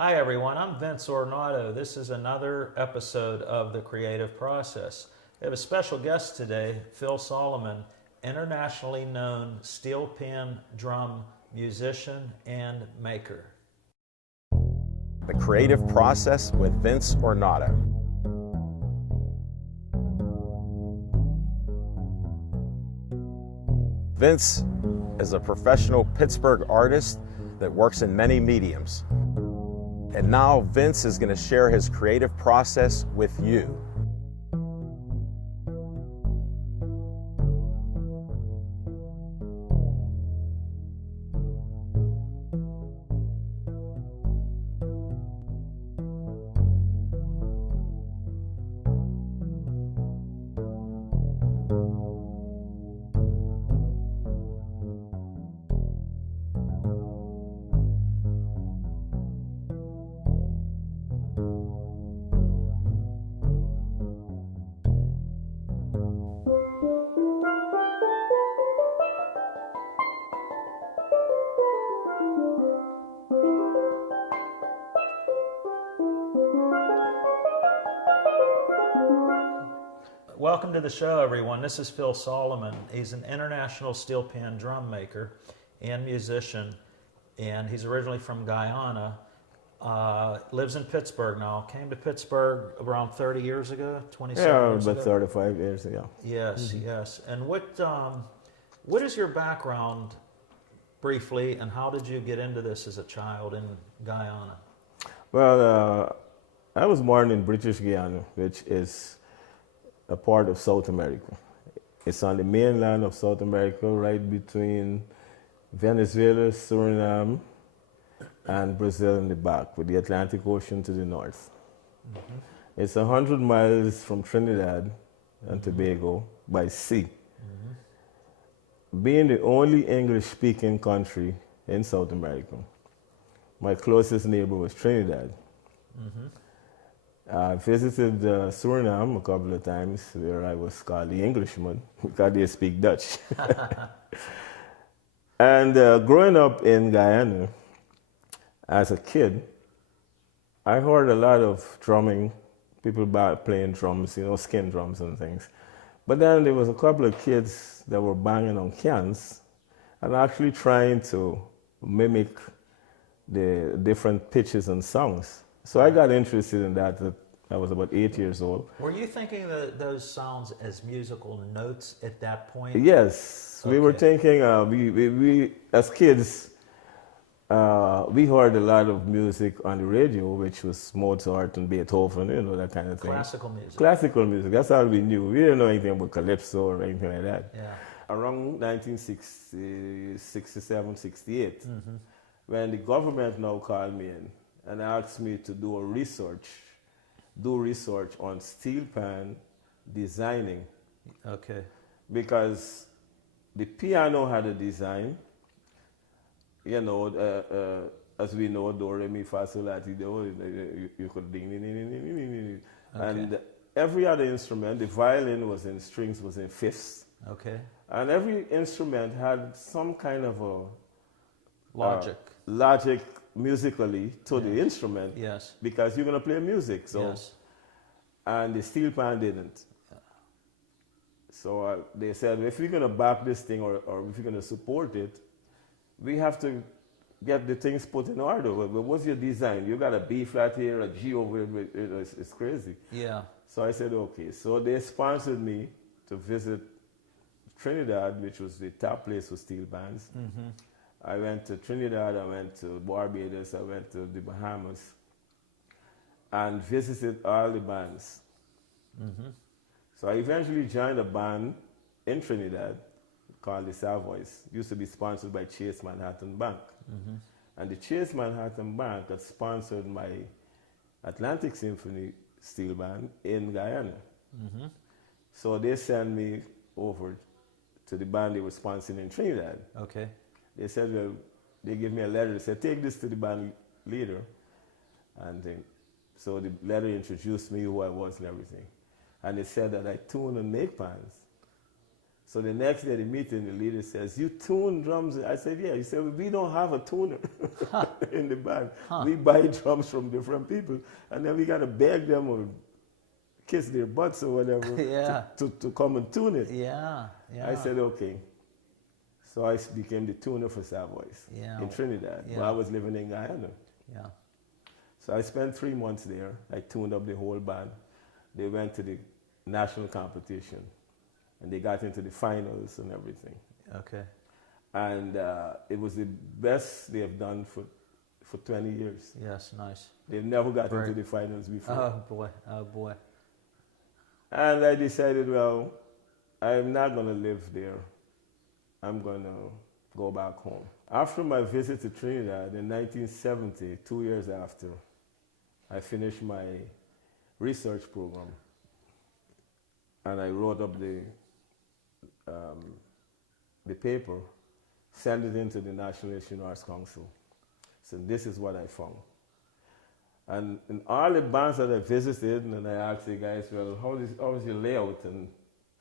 Hi everyone, I'm Vince Ornato. This is another episode of The Creative Process. We have a special guest today, Phil Solomon, internationally known steel pan drum musician and maker. The Creative Process with Vince Ornato. Vince is a professional Pittsburgh artist that works in many mediums. And now Vince is going to share his creative process with you. Welcome to the show, everyone. This is Phil Solomon. He's an international steel pan drum maker and musician, and he's originally from Guyana. Lives in Pittsburgh now. Came to Pittsburgh around 30 years ago, 27 years about ago. 35 years ago. Yes, yes. And what is your background, briefly, and how did you get into this as a child in Guyana? Well, I was born in British Guiana, which is a part of South America. It's on the mainland of South America, right between Venezuela, Suriname, and Brazil in the back, with the Atlantic Ocean to the north. Mm-hmm. It's 100 miles from Trinidad and Tobago by sea. Mm-hmm. Being the only English-speaking country in South America, my closest neighbor was Trinidad. Mm-hmm. I visited Suriname a couple of times, where I was called the Englishman because they speak Dutch. And growing up in Guyana as a kid, I heard a lot of drumming, people playing drums, skin drums and things. But then there was a couple of kids that were banging on cans and actually trying to mimic the different pitches and songs. So I got interested in that. I was about 8 years old. Were you thinking that those sounds as musical notes at that point? Yes, Okay. we were thinking. We as kids, we heard a lot of music on the radio, which was Mozart and Beethoven, that kind of thing. Classical music. Classical music. That's all we knew. We didn't know anything about calypso or anything like that. Yeah. Around 1967, 68, when the government now called me in and asked me to do research on steel pan designing. Okay. Because the piano had a design, as we know, do, re, mi, fa, sol, la, ti, do, you could ding, ding, ding, ding, ding, ding, ding. Okay. And every other instrument, the violin was in strings, was in fifths. Okay. And every instrument had some kind of a logic musically to the instrument. Yes. Because you're going to play music. So, yes. And the steel pan didn't. So they said, if we're going to back this thing or if we're going to support it, we have to get the things put in order. But what's your design? You got a B flat here, a G over here. It's crazy. Yeah. So I said, okay. So they sponsored me to visit Trinidad, which was the top place for steel bands. Mm-hmm. I went to Trinidad, I went to Barbados, I went to the Bahamas, and visited all the bands. Mm-hmm. So I eventually joined a band in Trinidad called the Savoys. It used to be sponsored by Chase Manhattan Bank. Mm-hmm. And the Chase Manhattan Bank had sponsored my Atlantic Symphony Steel Band in Guyana. Mm-hmm. So they sent me over to the band they were sponsoring in Trinidad. Okay. They said, well, they gave me a letter. They said, take this to the band leader. And so the letter introduced me, who I was and everything. And they said that I tune and make pans. So the next day, the meeting, the leader says, "You tune drums?" I said, "Yeah." He said, "Well, we don't have a tuner in the band. We buy drums from different people, and then we got to beg them or kiss their butts or whatever Yeah. to come and tune it." Yeah, yeah. I said, "Okay." So I became the tuner for Savoys Yeah. in Trinidad, Yeah. while I was living in Guyana. Yeah. So I spent 3 months there. I tuned up the whole band. They went to the national competition, and they got into the finals and everything. Okay. And it was the best they have done for 20 years. Yes, nice. They've never got Great. into the finals before. Oh boy. Oh boy. And I decided, well, I'm not going to live there. I'm going to go back home. After my visit to Trinidad in 1970, 2 years after, I finished my research program. And I wrote up the paper, sent it into the National Asian Arts Council. So this is what I found. And in all the bands that I visited, and I asked the guys, well, how is your layout? And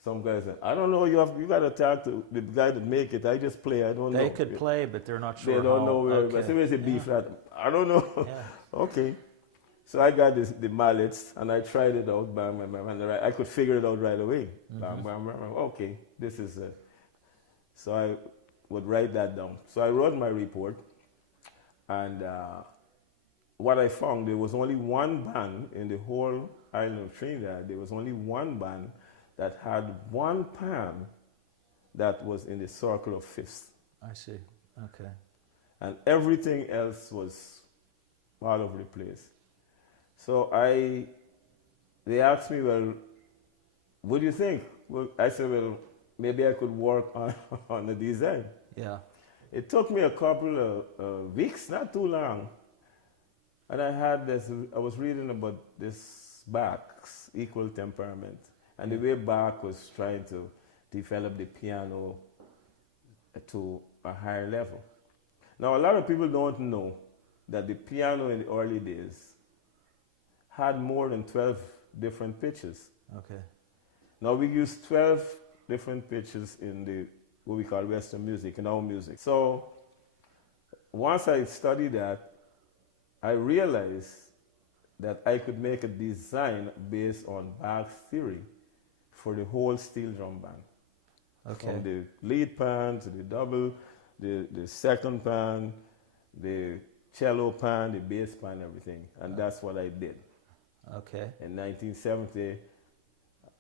some guys said, I don't know, you got to talk to the guy that make it. I just play, I don't know. They could play, but they're not sure. They don't how. know where, Okay. I said, where's the B flat? I don't know. Yeah. Okay. So I got the mallets, and I tried it out, bam, bam, bam, and I could figure it out right away. Bam, bam, bam, bam. Okay, this is it. So I would write that down. So I wrote my report, and what I found, there was only one band in the whole island of Trinidad. There was only one band that had one pan that was in the circle of fifths. I see. Okay. And everything else was all over the place. So they asked me, well, what do you think? Well, I said, well, maybe I could work on the design. Yeah. It took me a couple of weeks, not too long. And I was reading about this Bach's Equal Temperament, and the way Bach was trying to develop the piano to a higher level. Now, a lot of people don't know that the piano in the early days had more than 12 different pitches. Okay. Now, we use 12 different pitches in what we call Western music, in our music. So, once I studied that, I realized that I could make a design based on Bach's theory for the whole steel drum band. Okay. From the lead pan to the double, the second pan, the cello pan, the bass pan, everything. And that's what I did. Okay. In 1970,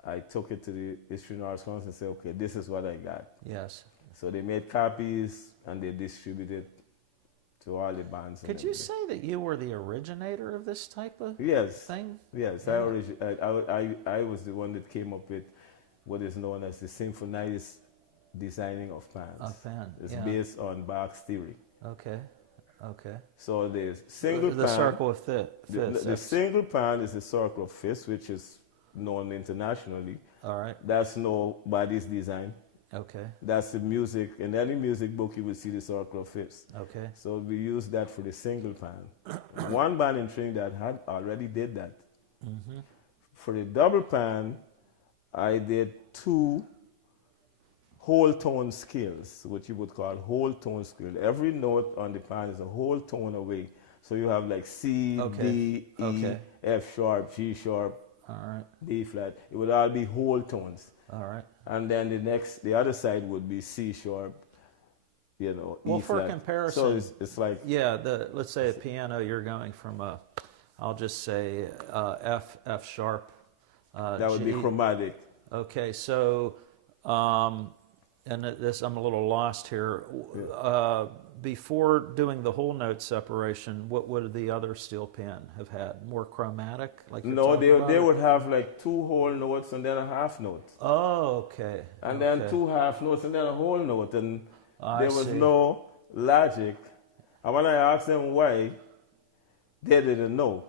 I took it to the History and Arts Council and said, okay, this is what I got. Yes. So they made copies and they distributed to all the bands. Could you say that you were the originator of this type of Yes. thing? Yes, Yeah. I was the one that came up with what is known as the symphonized designing of pans. Of pan, It's yeah. based on Bach's theory. Okay. Okay. So the single The pan, circle of fifths. the single pan is the circle of fifths, which is known internationally. All right. That's nobody's design. Okay. That's the music. In any music book, you will see the circle of fifths. Okay. So we use that for the single pan. One band in Trinidad had already did that. Mm-hmm. For the double pan, I did 2 whole tone scales, what you would call whole tone scale. Every note on the pan is a whole tone away. So you have like C, Okay. D, E, Okay. F sharp, G sharp, All right. B flat. It would all be whole tones. All right. And then the other side would be C sharp, E Well, for flat. comparison, So it's like, Yeah, let's say a piano, you're going from I'll just say F sharp. that would be G. chromatic. Okay, so, and this, I'm a little lost here. Before doing the whole note separation, what would the other steel pan have had? More chromatic? Like you're No, talking about? they would have like 2 whole notes and then a half note. Oh, okay. And okay. then 2 half notes and then a whole note. And I there was see. no logic. And when I asked them why, they didn't know.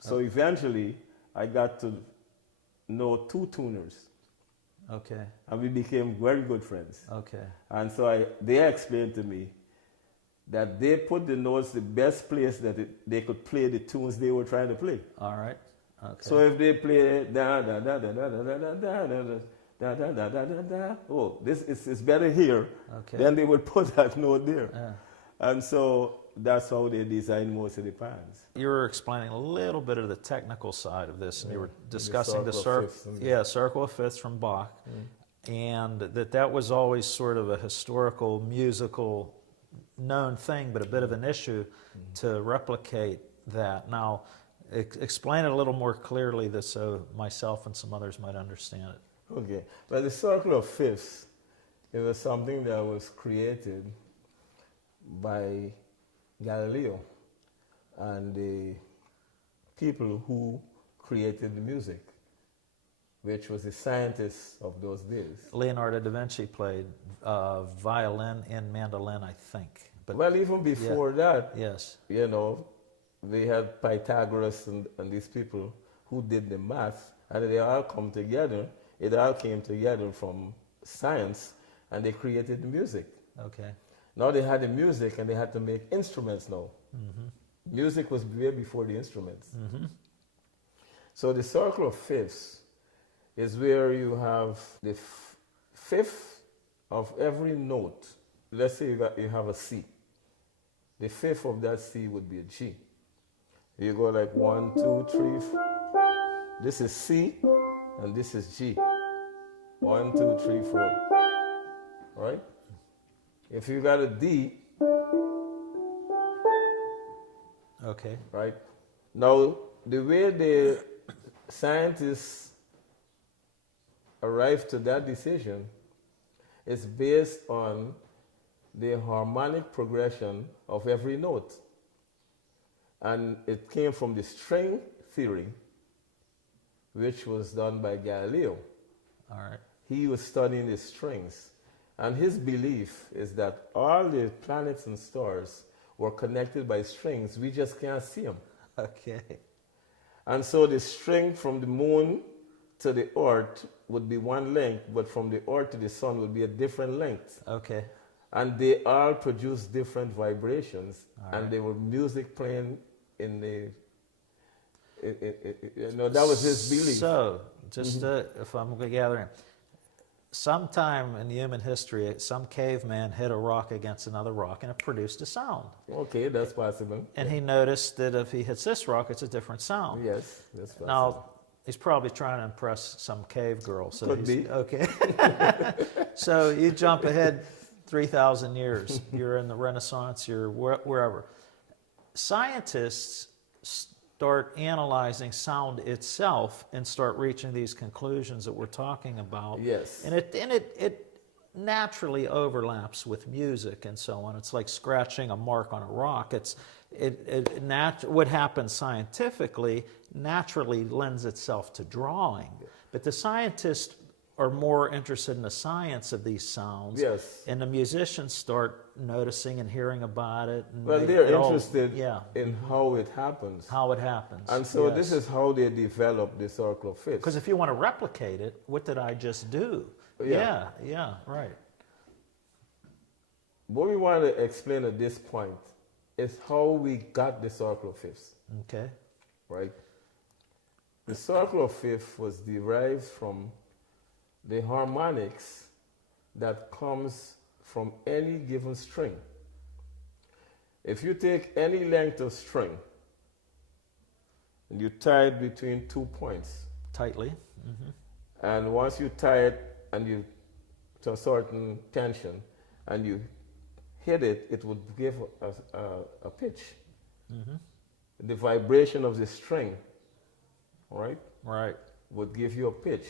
So eventually, I got to know 2 tuners. Okay, And we became very good friends. okay. And so they explained to me that they put the notes the best place that they could play the tunes they were trying to play. All right. Okay. So if they play da da da da da da da da da da, da da da da da da. Oh, this is better here. Okay. Then they would put that note there. Yeah. And so that's how they design most of the pans. You were explaining a little bit of the technical side of this, and you were discussing the circle of fifths and- circle of fifths from Bach, and that was always sort of a historical, musical, known thing, but a bit of an issue to replicate that. Now, explain it a little more clearly, so myself and some others might understand it. Okay. Well, the circle of fifths, it was something that was created by Galileo and the people who created the music, which was the scientists of those days. Leonardo da Vinci played violin and mandolin, I think. But Well, even before that, yes, you know, they had Pythagoras and these people who did the math, and they all come together. It all came together from science, and they created the music. okay, Now they had the music, and they had to make instruments now. Music was way before the instruments. So the circle of fifths is where you have the fifth of every note. Let's say you have a C. The fifth of that C would be a G. You go like 1, 2, 3, 4. This is C, and this is G. 1, 2, 3, 4. Right? If you got a D, okay, right? Now, the way the scientists arrived to that decision is based on the harmonic progression of every note. And it came from the string theory, which was done by Galileo. all right, He was studying the strings. And his belief is that all the planets and stars were connected by strings. We just can't see them. okay, And so the string from the moon to the earth would be one length, but from the earth to the sun would be a different length. okay, And they all produce different vibrations, All and right. they were music playing in the. You know, that was his belief. So, just if I'm gathering, sometime in human history, some caveman hit a rock against another rock, and it produced a sound. Okay, that's possible. And he noticed that if he hits this rock, it's a different sound. Yes, that's possible. Now, he's probably trying to impress some cave girl. So Could be. Okay. So you jump ahead 3,000 years. You're in the Renaissance, you're wherever. Scientists start analyzing sound itself and start reaching these conclusions that we're talking about. Yes. And it naturally overlaps with music and so on. It's like scratching a mark on a rock. What happens scientifically naturally lends itself to drawing. But the scientists are more interested in the science of these sounds. Yes. And the musicians start noticing and hearing about it. And Well, they're it all- interested yeah, in how it happens. how it happens. And so Yes. this is how they develop the circle of fifths. Because if you want to replicate it, what did I just do? Yeah. Yeah, right. What we want to explain at this point is how we got the circle of fifths, Okay. right? The circle of fifths was derived from the harmonics that comes from any given string. If you take any length of string and you tie it between 2 points, Tightly. and once you tie it and you to a certain tension and you hit it, it would give a pitch. The vibration of the string, right, Right. would give you a pitch.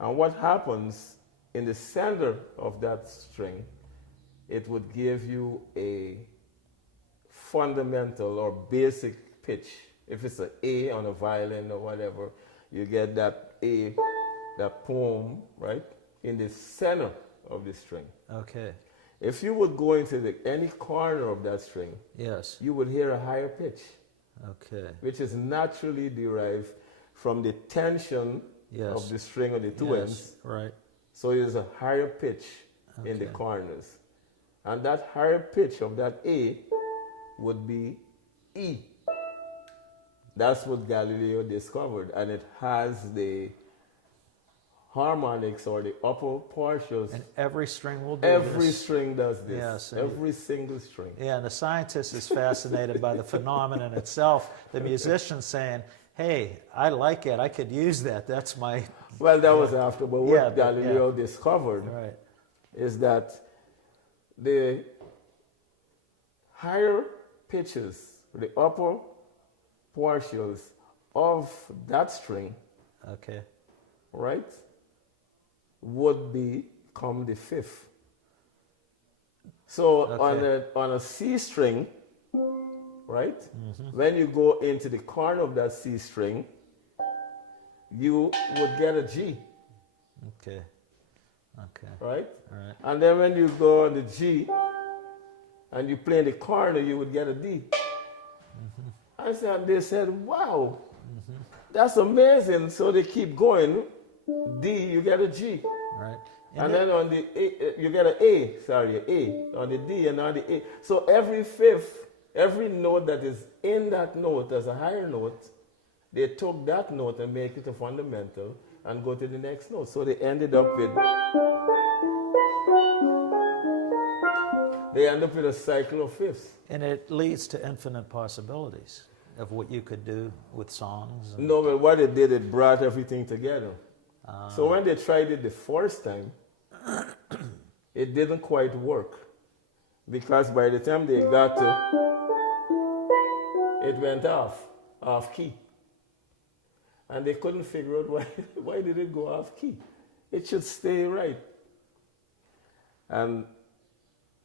And what happens in the center of that string, it would give you a fundamental or basic pitch. If it's an A on a violin or whatever, you get that A, that poem, right, in the center of the string. Okay. If you would go into any corner of that string, Yes. you would hear a higher pitch, Okay. which is naturally derived from the tension Yes. of the string on the two Yes. ends. Right. So there's a higher pitch in the Okay. corners. And that higher pitch of that A would be E. That's what Galileo discovered. And it has the harmonics or the upper partials, And every string will do every this. string does this. Yes, and every single string. Yeah, and the scientist is fascinated by the phenomenon itself. The musician's saying, hey, I like it. I could use that. That's my... Well, that was after, but what Yeah, but- Galileo discovered Right. is that the higher pitches, the upper partials of that string, Okay. right, would become the fifth. So Okay. on a C string, right, when you go into the corner of that C string, you would get a G, Okay. Okay. right? All right. And then when you go on the G and you play in the corner, you would get a D. I said, they said, wow, that's amazing. So they keep going. D, you get a G. All right. And then on the A, you get an A, sorry, an A. On the D and on the A. So every fifth, every note that is in that note as a higher note, they took that note and make it a fundamental and go to the next note. So they ended up with a cycle of fifths. And it leads to infinite possibilities of what you could do with songs. And, No, but what it did, it brought everything together. So when they tried it the first time, it didn't quite work. Because by the time they got to, it went off key. And they couldn't figure out why did it go off key. It should stay right. And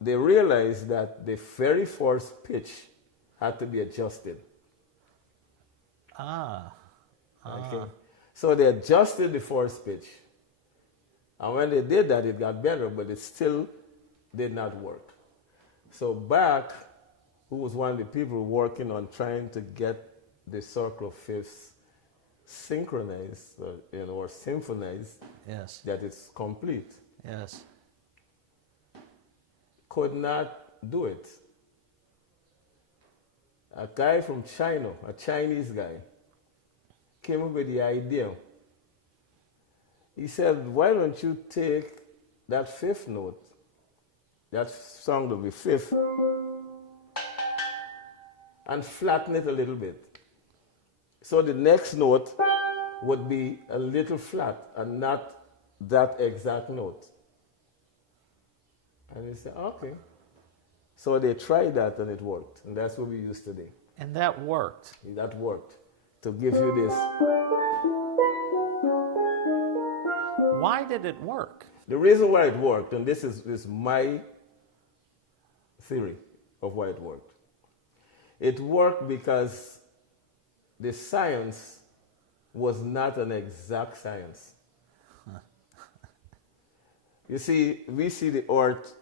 they realized that the very first pitch had to be adjusted. Okay. So they adjusted the first pitch. And when they did that, it got better, but it still did not work. So Bach, who was one of the people working on trying to get the circle of fifths synchronized, or symphonized, Yes. that it's complete, Yes. could not do it. A guy from China, a Chinese guy, came up with the idea. He said, why don't you take that fifth note, that song will be fifth, and flatten it a little bit. So the next note would be a little flat and not that exact note. And he said, okay. So they tried that and it worked. And that's what we use today. And that worked. That worked to give you this. Why did it work? The reason why it worked, and this is my theory of why it worked. It worked because the science was not an exact science. You see, we see the earth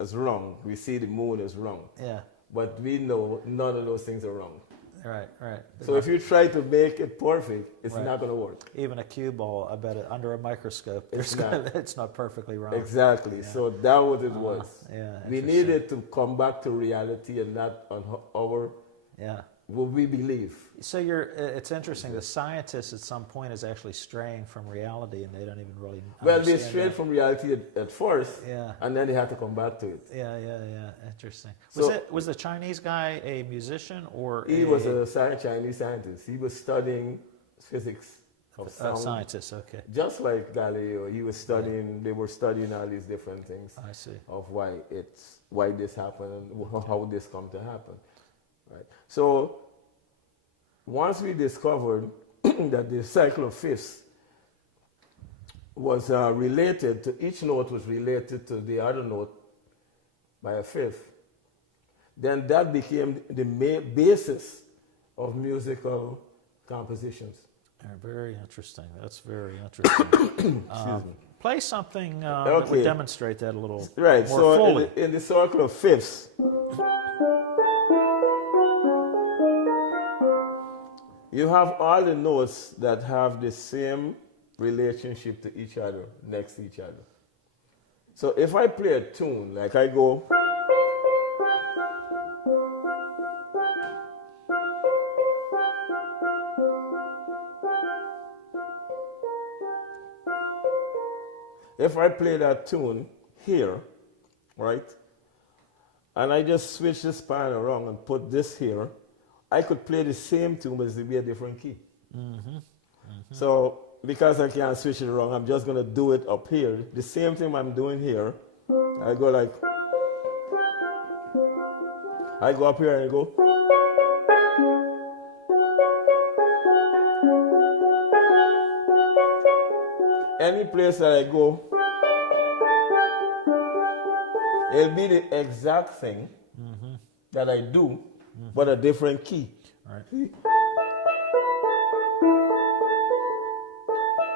as wrong. We see the moon as wrong. Yeah. But we know none of those things are wrong. Right, right. So if you try to make it perfect, it's Right. not going to work. Even a cue ball, I bet under a microscope, It's it's not perfectly round. Exactly. So that was it was. Yeah, We interesting. needed to come back to reality and not on our Yeah. what we believe. So it's interesting. The scientist at some point is actually straying from reality, and they don't even really. Well, they understand strayed that. from reality at first, Yeah. and then they had to come back to it. Yeah, yeah, yeah. Interesting. So- Was the Chinese guy a musician or He was a Chinese scientist. He was studying physics of sound. scientist? Okay, Just like Galileo, he was studying. They were studying all these different things I see. of why this happened and how this come to happen, right? So once we discovered that the cycle of fifths was related to each note was related to the other note by a fifth, then that became the basis of musical compositions. Very interesting. That's very interesting. Play something that would Okay. demonstrate that a little Right, more so fully. in the circle of fifths, you have all the notes that have the same relationship to each other, next to each other. So if I play a tune, like I go, if I play that tune here, right, and I just switch this pan around and put this here, I could play the same tune, but it'll be a different key. So because I can't switch it around, I'm just going to do it up here. The same thing I'm doing here. I go like, I go up here and I go. Any place that I go, it'll be the exact thing that I do, but a different key. Right. See?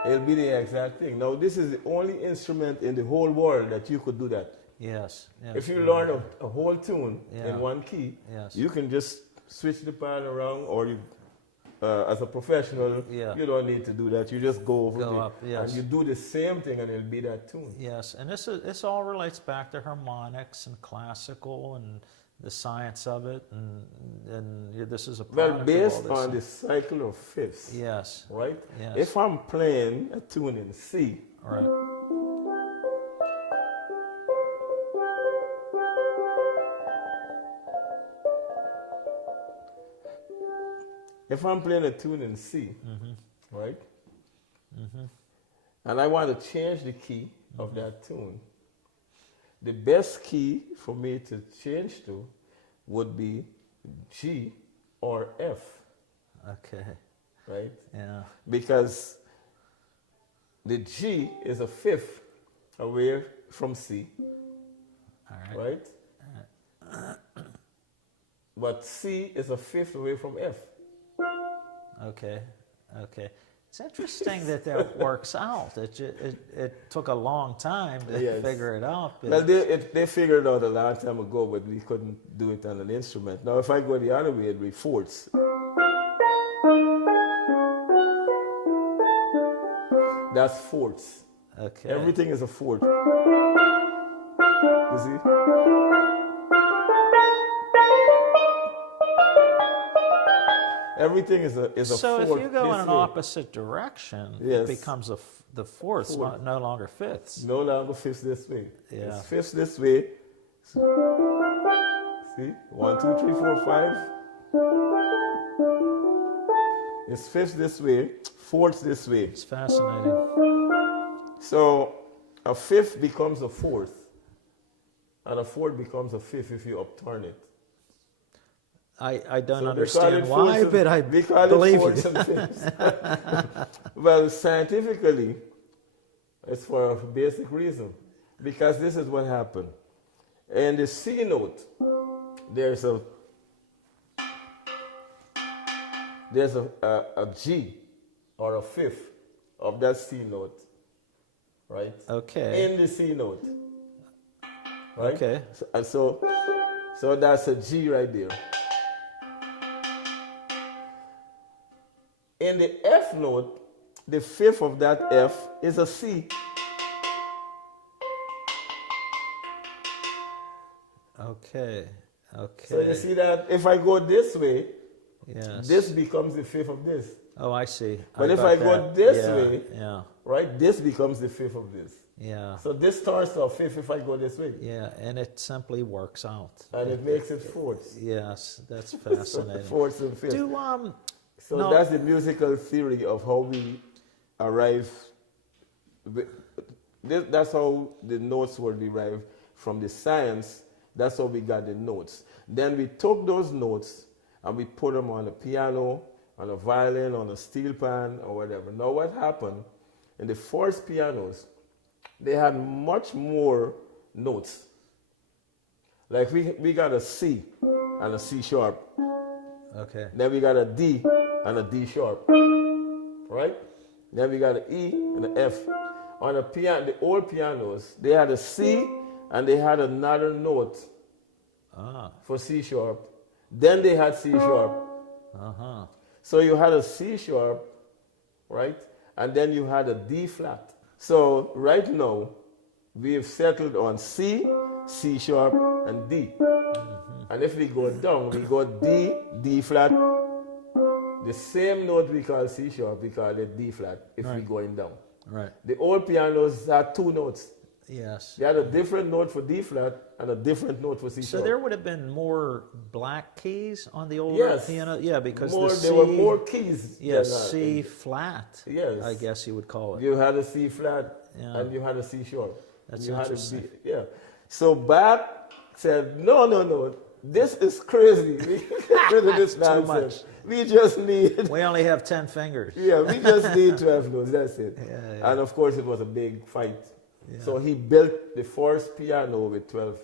It'll be the exact thing. Now, this is the only instrument in the whole world that you could do that. Yes. Yes. If you learn a whole tune Yeah. in one key, Yes. you can just switch the pan around, or you, as a professional, Yeah. you don't need to do that. You just go over Go there up, yes. and you do the same thing, and it'll be that tune. Yes, and this all relates back to harmonics and classical and the science of it, and this is a Well, product based of all on the this. cycle of fifths, Yes. right? Yes. If I'm playing a tune in C, All right. if I'm playing a tune in C, right? And I want to change the key of that tune, the best key for me to change to would be G or F, Okay. right? Yeah. Because the G is a fifth away from C, All right. right? But C is a fifth away from F. Okay. Okay. It's interesting that works out. It took a long time to Yes. figure it out. But Well, they figured it out a long time ago, but we couldn't do it on an instrument. Now, if I go the other way, it'd be fourths. That's fourths. okay. Everything is a fourth. You see? Everything is a So fourth. if you go in this an way. opposite direction, Yes. it becomes the fourths, Fourth. no longer fifths. No longer fifths this way. Yeah. It's fifths this way. See? 1, 2, 3, 4, 5. It's fifths this way, fourths this way. It's fascinating. So a fifth becomes a fourth, and a fourth becomes a fifth if you upturn it. I don't So they understand call it why, fourths but I and- we call it believe fourths you. and fifths. Well, scientifically, it's for a basic reason. Because this is what happened. In the C note, there's a G or a fifth of that C note, right? Okay. In the C note, right? Okay. So that's a G right there. In the F note, the fifth of that F is a C. Okay. Okay. So you see that if I go this way, Yes. this becomes the fifth of this, Oh, I see. But if got I go that. this Yeah, way- Yeah. right? This becomes the fifth of this. Yeah. So this turns to a fifth if I go this way, Yeah. And it simply works out. and it makes it fourths. Yes. That's fascinating. Fourths and fifths. Do So no. that's the musical theory of how we arrive. That's how the notes were derived from the science. That's how we got the notes. Then we took those notes and we put them on a piano, on a violin, on a steel pan, or whatever. Now what happened, in the first pianos, they had much more notes. Like we got a C and a C sharp. Okay. Then we got a D and a D sharp, right? Then we got an E and an F. On the piano, the old pianos, they had a C and they had another note Ah. for C sharp. Then they had C sharp. Uh-huh. So you had a C sharp, right? And then you had a D flat. So right now, we have settled on C, C sharp, and D. And if we go down, we go D, D flat. The same note we call C sharp, we call it D flat if we're going down. Right. The old pianos had two notes. Yes. They had a different note for D flat and a different note for C So sharp. there would have been more black keys on the older Yes. piano? Yeah, because More, the there C, were more keys. yes, than, C flat, Yes. I guess you would call it. You had a C flat Yeah. and you had a C sharp. That's you interesting. Had a B, yeah. So Bach said, no, this is crazy. We get rid of this nonsense. much. We just need, We only have 10 fingers. yeah, we just need 12 notes. That's it. Yeah. And of course, it was a big fight. Yeah. So he built the first piano with 12,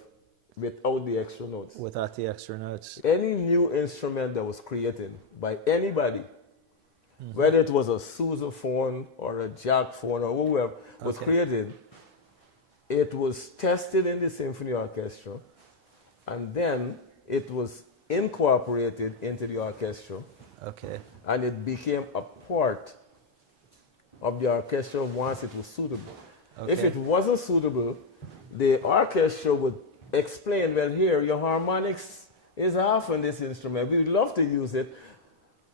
without the extra notes. Without the extra notes. Any new instrument that was created by anybody, Mm-hmm. whether it was a sousaphone or a jackphone or whoever was Okay. created, it was tested in the symphony orchestra, and then it was incorporated into the orchestra, Okay. and it became a part of the orchestra once it was suitable. If Okay. it wasn't suitable, the orchestra would explain, well, here, your harmonics is off on this instrument. We'd love to use it,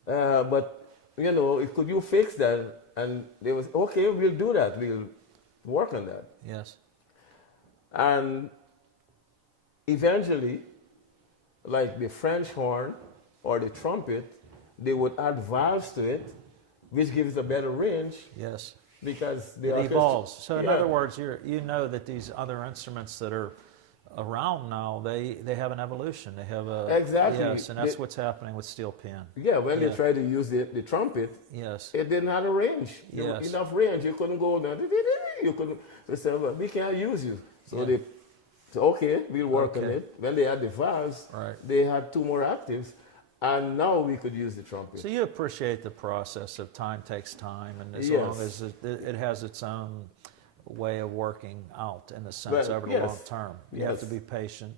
but, you know, could you fix that? And they was, okay, we'll do that. We'll work on that. Yes. And eventually, like the French horn or the trumpet, they would add valves to it, which gives a better range Yes. because the It orchestra- evolves. So in Yeah. other words, you know that these other instruments that are around now, they have an evolution. They have a Exactly. Yes, and that's They- what's happening with steel pan. Yeah, when Yeah. they tried to use the trumpet, Yes. it didn't have a range. There was Yes. enough range. You couldn't go down. You couldn't. They said, well, we can't use you. So Yeah. they said, okay, we'll work on Okay. it. When they had the valves, Right. they had two more octaves, and now we could use the trumpet. So you appreciate the process of time takes time, and as Yes. long as it has its own way of working out in the sense Well, over the yes. long term. You have to Yes. be patient.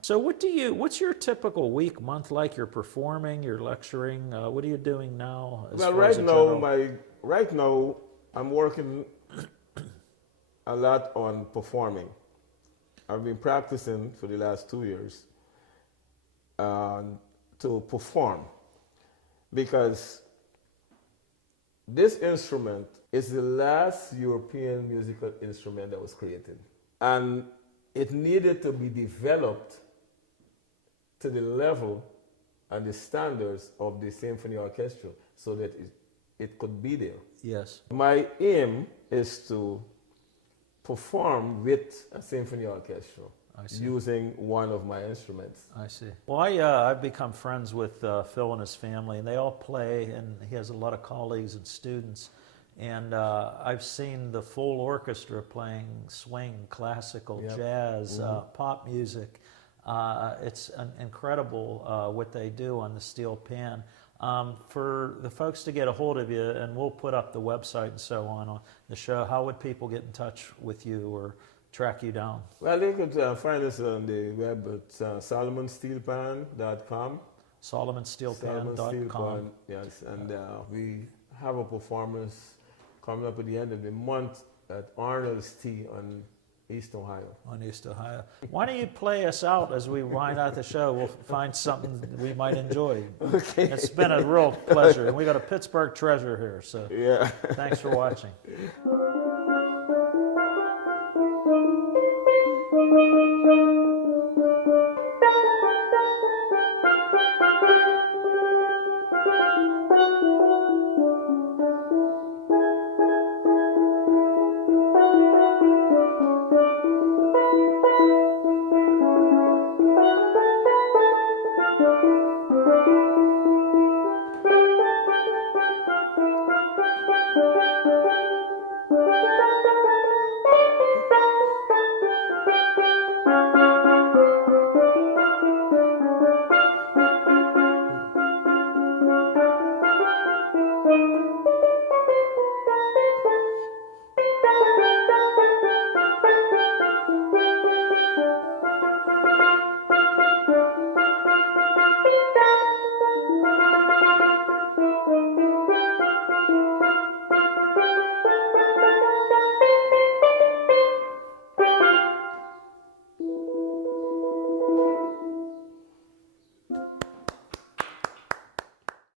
So what's your typical week, month like? You're performing, you're lecturing. What are you doing now? As Well, far as right a now, general- right now, I'm working a lot on performing. I've been practicing for the last 2 years to perform because this instrument is the last European musical instrument that was created, and it needed to be developed to the level and the standards of the symphony orchestra so that it could be there. Yes. My aim is to perform with a symphony orchestra I see. using one of my instruments. I see. Well, I've become friends with Phil and his family, and they all play, and he has a lot of colleagues and students. And I've seen the full orchestra playing swing, classical, Yep. jazz, pop music. It's incredible what they do on the steel pan. For the folks to get a hold of you, and we'll put up the website and so on the show, how would people get in touch with you or track you down? Well, they could find us on the web at solomonsteelpan.com. SolomonSteelpan.com. Yes, and we have a performance coming up at the end of the month at Arnold's Tea on East Ohio. On East Ohio. Why don't you play us out as we wind out the show? We'll find something that we might enjoy. Okay. It's been a real pleasure. And we got a Pittsburgh treasure here, so Yeah. thanks for watching.